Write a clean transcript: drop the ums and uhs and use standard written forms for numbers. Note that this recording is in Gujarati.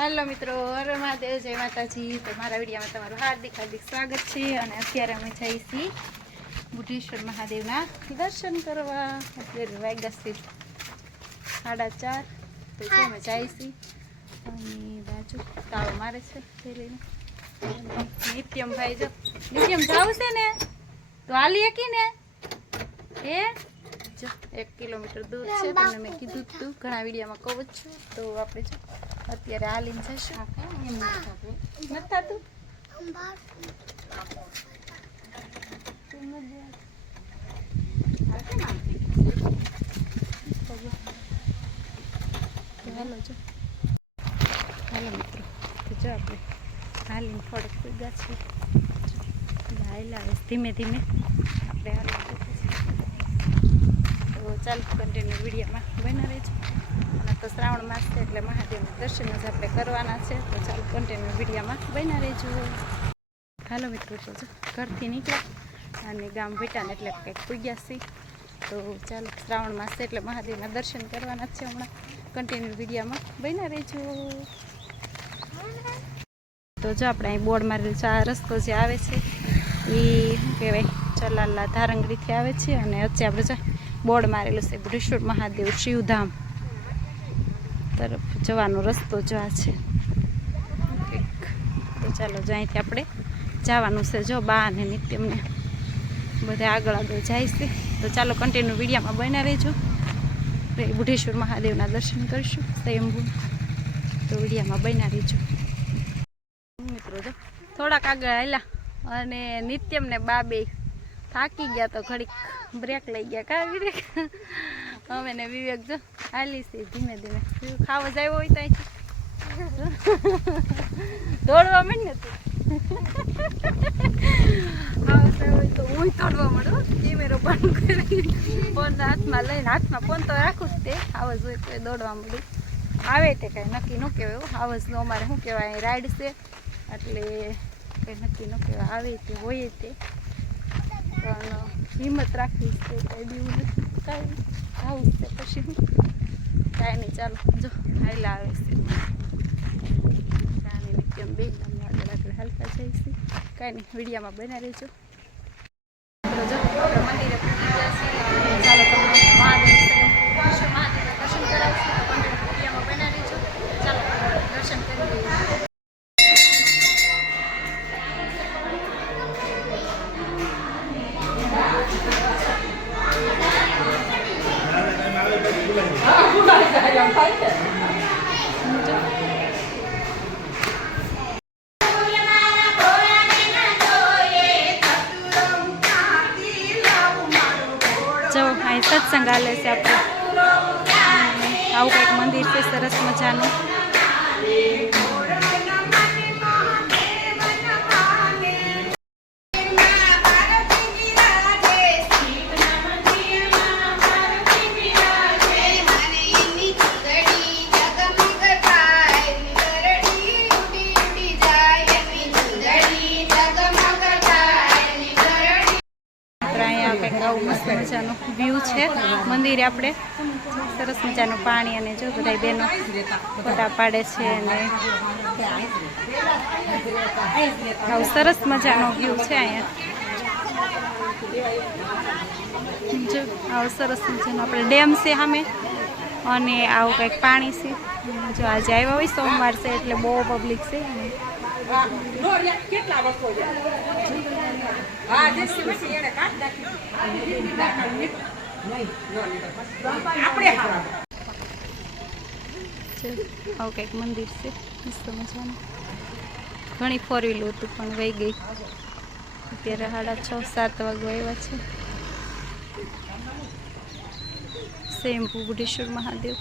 हेलो मित्रों, हर महादेव, जय माताजी। तो मारा विडियो में तमाરું हार्दिक हार्दिक स्वागत है। અને અત્યારે અમે જઈએ છીએ બુઢેશ્વર મહાદેવના દર્શન કરવા। અત્યારે વાગ્યા છે 4:30। તો જો અમે જઈએ છીએ અને બાજુ તાળો મારે છે તે લઈને નિત્યમ ભાઈ જો નિત્યમ જાવું છે ને તો હાલીએ કી ને એ જો 1 કિલોમીટર दूर છે। તમને મેં કીધું તું ઘણા વિડીયોમાં કહું છું। તો આપણે જો અત્યારે હાલીને જઈશું। નથી થતું हेलो जो हेलो मित्रों, तो जो आप हालीने थोड़क पूजा छे हाला धीमे धीमे આપણે હાલી। तो चाल कंटिन्यू वीडियो में बना रहीजो। અને તો શ્રાવણ માસ છે એટલે મહાદેવના દર્શન જ આપણે કરવાના છે। તો ચાલ કન્ટિન્યુ વિડીયોમાં બના રહેજો। હાલો મિત્રો, તો જો ઘરથી નીકળ્યા અને ગામ ભેટાને એટલે કંઈક પૂગ્યા છીએ। તો ચાલો શ્રાવણ માસ છે એટલે મહાદેવના દર્શન કરવાના છે। હમણાં કન્ટિન્યુ વિડીયોમાં બના રહેજો। તો જો આપણે અહીં બોર્ડ મારેલું છે। આ રસ્તો જે આવે છે એ શું કહેવાય ચલાલા ધારંગડીથી આવે છે અને વચ્ચે આપણે જો બોર્ડ મારેલું છે બુઢેશ્વર મહાદેવ શિવધામ तरफ जवानो रस्तो जो आ छे। तो चलो जो अहींथी आपणे जवानुं छे। जो बा ने नित्यम ने बधे आगळ आगळ जाय छे। तो चलो कंटिन्यू विडियो में बना रहीजो। बुढ़ेश्वर महादेवना दर्शन करशुं स्वयंभू। तो विडियो में बना रहीजो। मित्रों जो थोड़ाक आगळ हाल्या अने नित्यम ने बा बे थाकी गया तो घड़ीक ब्रेक लई गया। का ब्रेक हमें ने विवेक जो हाली से धीमे धीमे खावा जाए हो दौड़वा मंड ने तो हूँ दौड़वा मळो कैमेरो बंद करी फोन हाथ में लईने हाथ में फोन तो राखू ज ते आवाज होय तो दौड़वा मळी आवे ते कई नक्की न कहेवाय। आवाज नो अमारे शुं कहेवाय राइड छे एटले कई नक्की न कहेवाय। आवे ते होय ते पण हिम्मत राखवी छे कई बीवुं नथी काई आવું છે પછી કાંઈ નહીં। ચાલો જો હાઈલા આવે છે ચાને નિત્યમ બે આગળ આગળ હાલતા જઈએ છીએ। કાંઈ નહીં વિડીયોમાં બના રહેજો। જો આપણે મંદિરે પહોંચી ગયા છીએ। ચાલો તમને મહાદેવ મહાદેવના દર્શન કરાવશું। તો વિડીયોમાં બના રહેજો। ચાલો દર્શન કરી લઈએ। जो અહીં સત્સંગ હાલે છે આપણે આવું કંઈક મંદિર છે સરસ મજાનું। मस्त मजानो व्यू है मंदिर आपणे सरस मजानु पाणी अने जो बधाय बेनो फोटा पाड़े छे अने आव सरस मजानो व्यू है। अहींया जो आव सरस मजानो आपणे डेम छे सामे अने आव कंईक पाणी छे। जो आज आव्या होय सोमवार छे एटले बहु पब्लिक छे। આવું કંઈક મંદિર છે મસ્ત મજાનું। ઘણી ફોર વ્હીલ હતું પણ વહી ગઈ। અત્યારે 6:30-7 વાગ્યા આવ્યા છે। સ્વયંભૂ બુઢેશ્વર મહાદેવ।